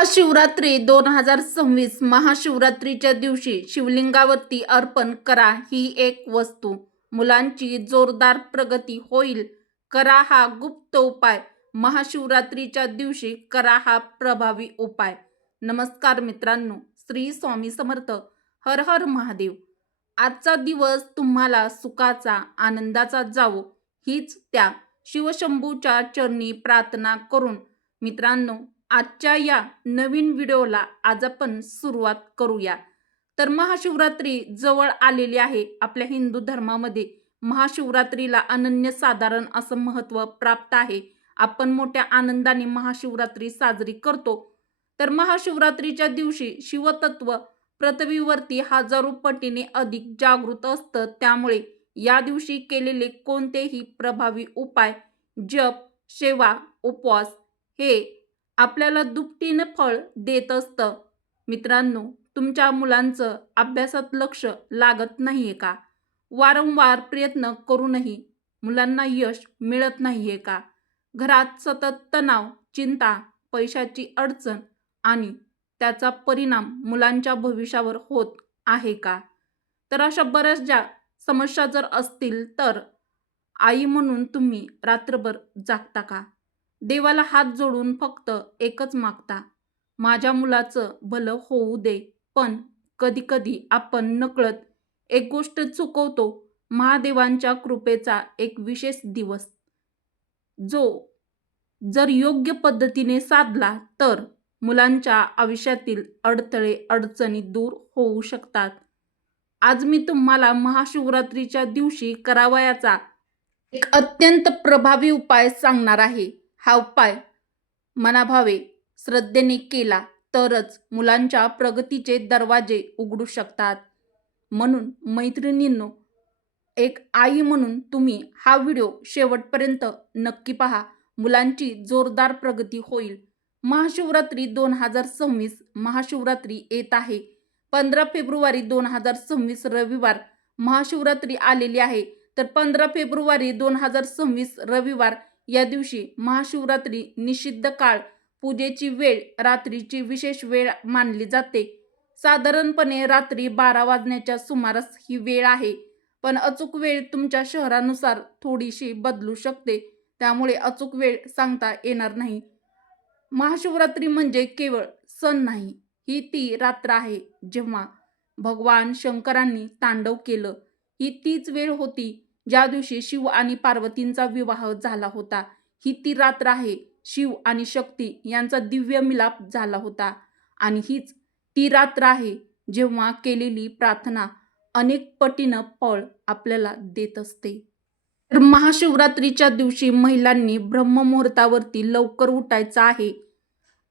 महाशिवरात्री दोन हजार सव्वीस महाशिवरात्रीच्या दिवशी शिवलिंगावरती अर्पण करा ही एक वस्तू. मुलांची जोरदार प्रगती होईल. करा हा गुप्त उपाय. महाशिवरात्रीच्या दिवशी करा हा प्रभावी उपाय. नमस्कार मित्रांनो श्री स्वामी समर्थ. हर हर महादेव. आजचा दिवस तुम्हाला सुखाचा आनंदाचा जावो. हीच त्या शिवशंभूच्या चरणी प्रार्थना करून. मित्रांनो आजच्या या नवीन व्हिडिओला आज आपण सुरुवात करूया. तर महाशिवरात्री जवळ आलेली आहे आपल्या हिंदू धर्मामध्ये. महाशिवरात्रीला अनन्यसाधारण असं महत्त्व प्राप्त आहे. आपण मोठ्या आनंदाने महाशिवरात्री साजरी करतो. तर महाशिवरात्रीच्या दिवशी शिवतत्व पृथ्वीवरती हजारो पटीने अधिक जागृत असतं. त्यामुळे या दिवशी केलेले कोणतेही प्रभावी उपाय जप सेवा उपवास हे आपल्याला दुपटीनं फळ देत असतं. मित्रांनो तुमच्या मुलांचं अभ्यासात लक्ष लागत नाही आहे का? वारंवार प्रयत्न करूनही मुलांना यश मिळत नाही आहे का? घरात सतत तणाव चिंता पैशाची अडचण आणि त्याचा परिणाम मुलांच्या भविष्यावर होत आहे का? तर अशा बऱ्याच ज्या समस्या जर असतील तर आई म्हणून तुम्ही रात्रभर जागता का? देवाला हात जोडून फक्त एकच मागता माझ्या मुलाचं भलं होऊ दे पण कधीकधी आपण नकळत एक गोष्ट चुकवतो महादेवांच्या कृपेचा एक विशेष दिवस. जो जर योग्य पद्धतीने साधला तर मुलांच्या आयुष्यातील अडथळे अडचणी दूर होऊ शकतात. आज मी तुम्हाला महाशिवरात्रीच्या दिवशी करावयाचा एक अत्यंत प्रभावी उपाय सांगणार आहे. हा उपाय मनाभावे श्रद्धेने केला तरच मुलांच्या प्रगतीचे दरवाजे उघडू शकतात. म्हणून मैत्रिणींनो एक आई म्हणून तुम्ही हा व्हिडिओ शेवटपर्यंत नक्की पहा. मुलांची जोरदार प्रगती होईल. महाशिवरात्री दोन हजार सव्वीस महाशिवरात्री येत आहे. पंधरा फेब्रुवारी दोन हजार सव्वीस रविवार महाशिवरात्री आलेली आहे. तर पंधरा फेब्रुवारी दोन हजार सव्वीस रविवार या दिवशी महाशिवरात्री निषिद्ध काळ पूजेची वेळ रात्रीची विशेष वेळ मानली जाते. साधारणपणे रात्री बारा वाजण्याच्या सुमारास ही वेळ आहे. पण अचूक वेळ तुमच्या शहरानुसार थोडीशी बदलू शकते. त्यामुळे अचूक वेळ सांगता येणार नाही. महाशिवरात्री म्हणजे केवळ सण नाही ही ती रात्र आहे जेव्हा भगवान शंकरांनी तांडव केलं. ही तीच वेळ होती ज्या दिवशी शिव आणि पार्वतींचा विवाह झाला होता ही ती रात्र आहे. शिव आणि शक्ती यांचा दिव्य मिलाप झाला होता. आणि हीच ती रात्र आहे जेव्हा केलेली प्रार्थना अनेक पटीनं फळ आपल्याला देत असते. तर महाशिवरात्रीच्या दिवशी महिलांनी ब्रह्ममुहूर्तावरती लवकर उठायचं आहे.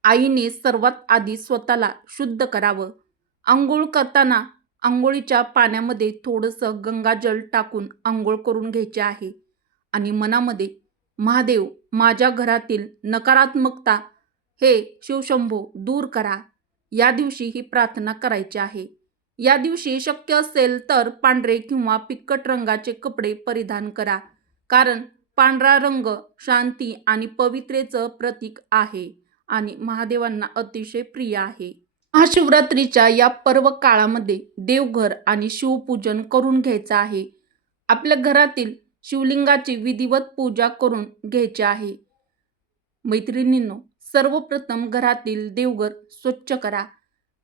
आईने सर्वात आधी स्वतःला शुद्ध करावं. आंघोळ करताना आंघोळीच्या पाण्यामध्ये थोडंसं गंगाजल टाकून आंघोळ करून घ्यायचे आहे. आणि मनामध्ये महादेव माझ्या घरातील नकारात्मकता हे शिवशंभो दूर करा. या दिवशी ही प्रार्थना करायची आहे. या दिवशी शक्य असेल तर पांढरे किंवा पिक्कट रंगाचे कपडे परिधान करा. कारण पांढरा रंग शांती आणि पवित्रेचं प्रतीक आहे आणि महादेवांना अतिशय प्रिय आहे. महाशिवरात्रीच्या या पर्व काळामध्ये देवघर आणि शिवपूजन करून घ्यायचं आहे. आपल्या घरातील शिवलिंगाची विधिवत पूजा करून घ्यायची आहे. मैत्रिणींनो सर्वप्रथम घरातील देवघर स्वच्छ करा.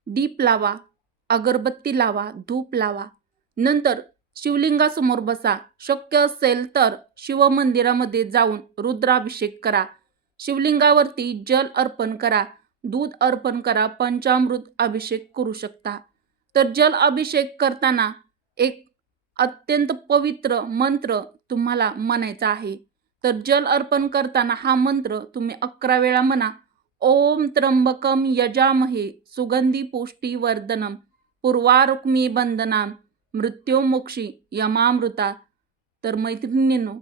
दीप लावा अगरबत्ती लावा धूप लावा. नंतर शिवलिंगासमोर बसा. शक्य असेल तर शिवमंदिरामध्ये जाऊन रुद्राभिषेक करा. शिवलिंगावरती जल अर्पण करा. दूध अर्पण करा पंचामृत अभिषेक करू शकता. तर जल अभिषेक करताना एक अत्यंत पवित्र मंत्र तुम्हाला म्हणायचा आहे. तर जल अर्पण करताना हा मंत्र तुम्ही अकरा वेळा म्हणा. ओम त्र्यंबकम यजामहे सुगंधी पुष्टी वर्धनम पूर्वारुक्मी बंदनाम मृत्योमोक्षी यमामृता. तर मैत्रिणींनो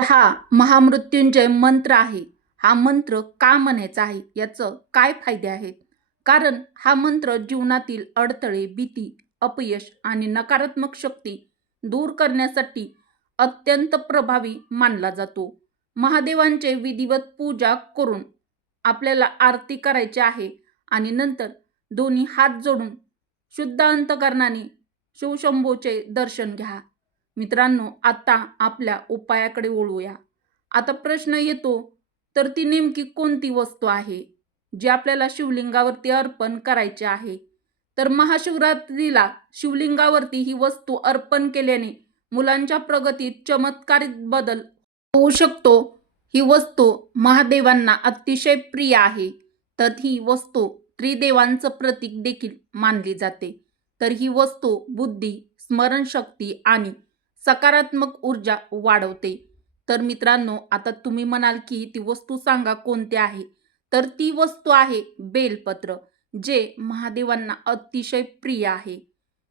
हा महामृत्युंजय मंत्र आहे. हा मंत्र का म्हणायचा आहे याचं काय फायदे आहेत? कारण हा मंत्र जीवनातील अडथळे भीती अपयश आणि नकारात्मक शक्ती दूर करण्यासाठी अत्यंत प्रभावी मानला जातो. महादेवांचे विधिवत पूजा करून आपल्याला आरती करायची आहे आणि नंतर दोन्ही हात जोडून शुद्ध अंतकरणाने शिवशंभूचे दर्शन घ्या. मित्रांनो आता आपल्या उपायाकडे वळूया. आता प्रश्न येतो तर ती नेमकी कोणती वस्तू आहे? जी आपल्याला शिवलिंगावरती अर्पण करायची आहे. तर महाशिवरात्रीला शिवलिंगावरती ही वस्तू अर्पण केल्याने मुलांच्या प्रगतीत चमत्कारिक बदल होऊ शकतो. ही वस्तू महादेवांना अतिशय प्रिय आहे. तर ही वस्तू त्रिदेवांचं प्रतीक देखील मानली जाते. तर ही वस्तू बुद्धी स्मरणशक्ती आणि सकारात्मक ऊर्जा वाढवते. तर मित्रांनो आता तुम्ही म्हणाल की ती वस्तू सांगा कोणती आहे? तर ती वस्तू आहे बेलपत्र जे महादेवांना अतिशय प्रिय आहे.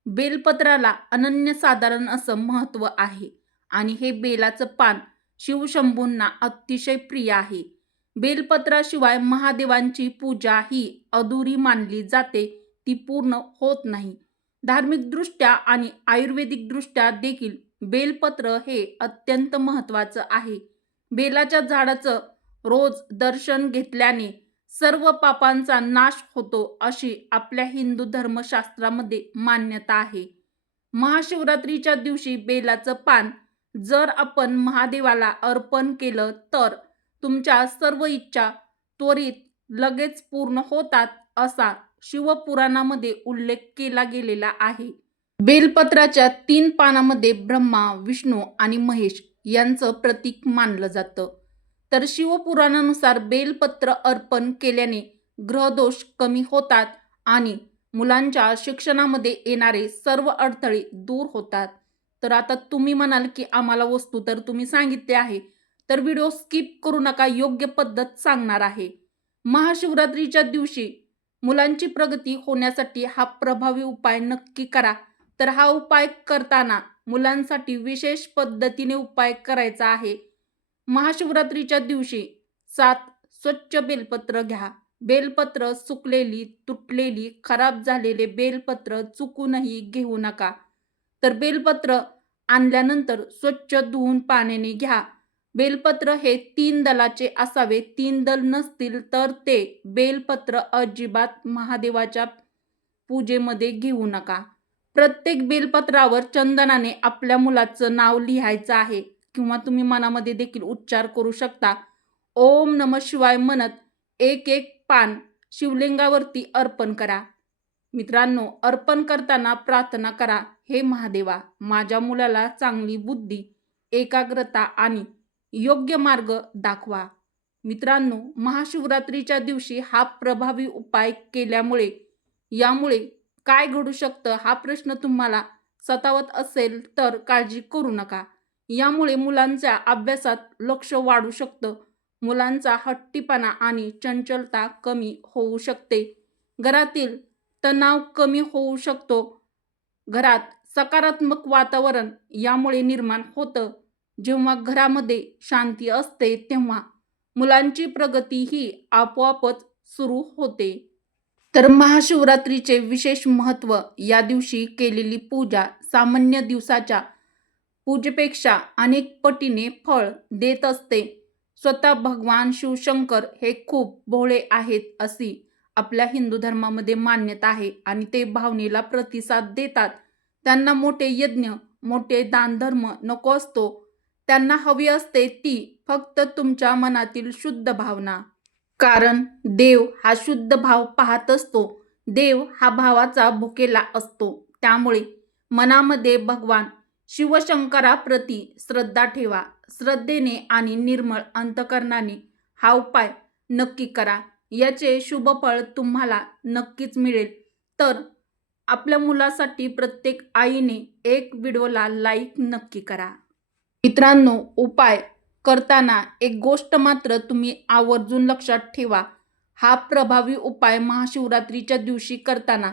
बेलपत्राला अनन्यसाधारण असं महत्त्व आहे आणि हे बेलाचं पान शिवशंभूंना अतिशय प्रिय आहे. बेलपत्राशिवाय महादेवांची पूजा ही अधुरी मानली जाते ती पूर्ण होत नाही. धार्मिकदृष्ट्या आणि आयुर्वेदिकदृष्ट्या देखील बेलपत्र हे अत्यंत महत्त्वाचं आहे. बेलाच्या झाडाचं रोज दर्शन घेतल्याने सर्व पापांचा नाश होतो अशी आपल्या हिंदू धर्मशास्त्रामध्ये मान्यता आहे. महाशिवरात्रीच्या दिवशी बेलाचं पान जर आपण महादेवाला अर्पण केलं तर तुमच्या सर्व इच्छा त्वरित लगेच पूर्ण होतात असा शिवपुराणामध्ये उल्लेख केला गेलेला आहे. बेलपत्राच्या तीन पानामध्ये ब्रह्मा विष्णू आणि महेश यांचं प्रतीक मानलं जातं. तर शिवपुराणानुसार बेलपत्र अर्पण केल्याने ग्रहदोष कमी होतात आणि मुलांच्या शिक्षणामध्ये येणारे सर्व अडथळे दूर होतात. तर आता तुम्ही म्हणाल की आम्हाला वस्तू तर तुम्ही सांगितले आहे तर व्हिडिओ स्किप करू नका योग्य पद्धत सांगणार आहे. महाशिवरात्रीच्या दिवशी मुलांची प्रगती होण्यासाठी हा प्रभावी उपाय नक्की करा. तर हा उपाय करताना मुलांसाठी विशेष पद्धतीने उपाय करायचा आहे. महाशिवरात्रीच्या दिवशी सात स्वच्छ बेलपत्र घ्या. बेलपत्र सुकलेली तुटलेली खराब झालेले बेलपत्र चुकूनही घेऊ नका. तर बेलपत्र आणल्यानंतर स्वच्छ धुवून पाण्याने घ्या. बेलपत्र हे तीन दलाचे असावे. तीन दल नसतील तर ते बेलपत्र अजिबात महादेवाच्या पूजेमध्ये घेऊ नका. प्रत्येक बेलपत्रावर चंदनाने आपल्या मुलाचं नाव लिहायचं आहे किंवा तुम्ही मनामध्ये देखील उच्चार करू शकता. ओम नम शिवाय म्हणत एक एक पान शिवलिंगावरती अर्पण करा. मित्रांनो अर्पण करताना प्रार्थना करा हे महादेवा माझ्या मुलाला चांगली बुद्धी एकाग्रता आणि योग्य मार्ग दाखवा. मित्रांनो महाशिवरात्रीच्या दिवशी हा प्रभावी उपाय केल्यामुळे यामुळे काय घडू शकतं? हा प्रश्न तुम्हाला सतावत असेल तर काळजी करू नका. यामुळे मुलांच्या अभ्यासात लक्ष वाढू शकतं. मुलांचा हट्टीपणा आणि चंचलता कमी होऊ शकते. घरातील तणाव कमी होऊ शकतो. घरात सकारात्मक वातावरण यामुळे निर्माण होतं. जेव्हा घरामध्ये शांती असते तेव्हा मुलांची प्रगती ही आपोआपच सुरू होते. तर महाशिवरात्रीचे विशेष महत्त्व या दिवशी केलेली पूजा सामान्य दिवसाच्या पूजेपेक्षा अनेक पटीने फळ देत असते. स्वतः भगवान शिवशंकर हे खूप भोळे आहेत अशी आपल्या हिंदू धर्मामध्ये मान्यता आहे आणि ते भावनेला प्रतिसाद देतात. त्यांना मोठे यज्ञ मोठे दानधर्म नको असतो. त्यांना हवी असते ती फक्त तुमच्या मनातील शुद्ध भावना. कारण देव हा शुद्ध भाव पाहत असतो. देव हा भावाचा भुकेला असतो. त्यामुळे मनामध्ये भगवान शिवशंकराप्रती श्रद्धा ठेवा. श्रद्धेने आणि निर्मळ अंतकरणाने हा उपाय नक्की करा. याचे शुभफळ तुम्हाला नक्कीच मिळेल. तर आपल्या मुलासाठी प्रत्येक आईने एक व्हिडिओला लाईक नक्की करा. मित्रांनो उपाय करताना एक गोष्ट मात्र तुम्ही आवर्जून लक्षात ठेवा. हा प्रभावी उपाय महाशिवरात्रीच्या दिवशी करताना.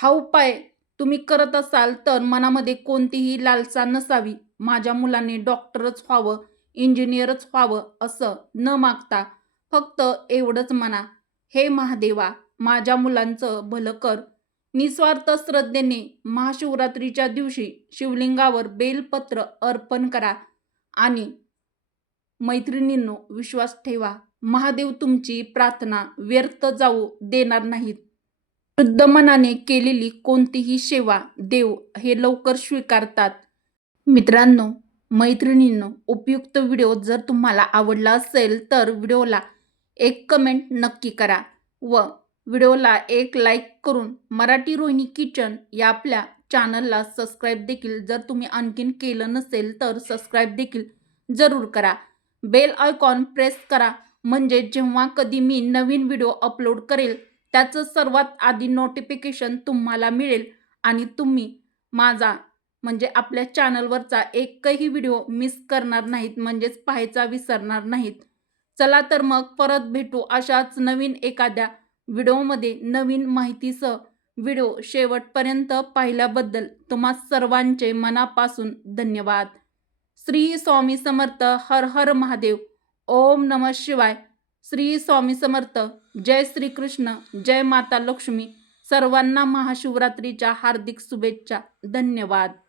हा उपाय तुम्ही करत असाल तर मनामध्ये कोणतीही लालसा नसावी. माझ्या मुलाने डॉक्टरच व्हावं इंजिनियरच व्हावं असं न मागता फक्त एवढंच म्हणा. हे महादेवा माझ्या मुलांचं भलं कर. निस्वार्थ श्रद्धेने महाशिवरात्रीच्या दिवशी शिवलिंगावर बेलपत्र अर्पण करा आणि मैत्रिणींनो विश्वास ठेवा. महादेव तुमची प्रार्थना व्यर्थ जाऊ देणार नाहीत. शुद्ध मनाने केलेली कोणतीही सेवा देव हे लवकर स्वीकारतात. मित्रांनो मैत्रिणींनो उपयुक्त व्हिडिओ जर तुम्हाला आवडला असेल तर व्हिडिओला एक कमेंट नक्की करा व व्हिडिओला एक लाईक करून मराठी रोहिणी किचन या आपल्या चॅनलला सबस्क्राईब देखील जर तुम्ही आणखीन केलं नसेल तर सबस्क्राईब देखील जरूर करा. बेल आयकॉन प्रेस करा. म्हणजे जेव्हा कधी मी नवीन व्हिडिओ अपलोड करेल त्याचं सर्वात आधी नोटिफिकेशन तुम्हाला मिळेल. आणि तुम्ही माझा म्हणजे आपल्या चॅनलवरचा एकही व्हिडिओ मिस करणार नाहीत म्हणजेच पाहायचा विसरणार नाहीत. चला तर मग परत भेटू अशाच नवीन एखाद्या व्हिडिओमध्ये नवीन माहितीसह. व्हिडिओ शेवटपर्यंत पाहिल्याबद्दल तुम्हा सर्वांचे मनापासून धन्यवाद. श्री स्वामी समर्थ हर हर महादेव. ओम नम शिवाय. श्री स्वामी समर्थ. जय श्री कृष्ण. जय माता लक्ष्मी. सर्वांना महाशिवरात्रीच्या हार्दिक शुभेच्छा. धन्यवाद.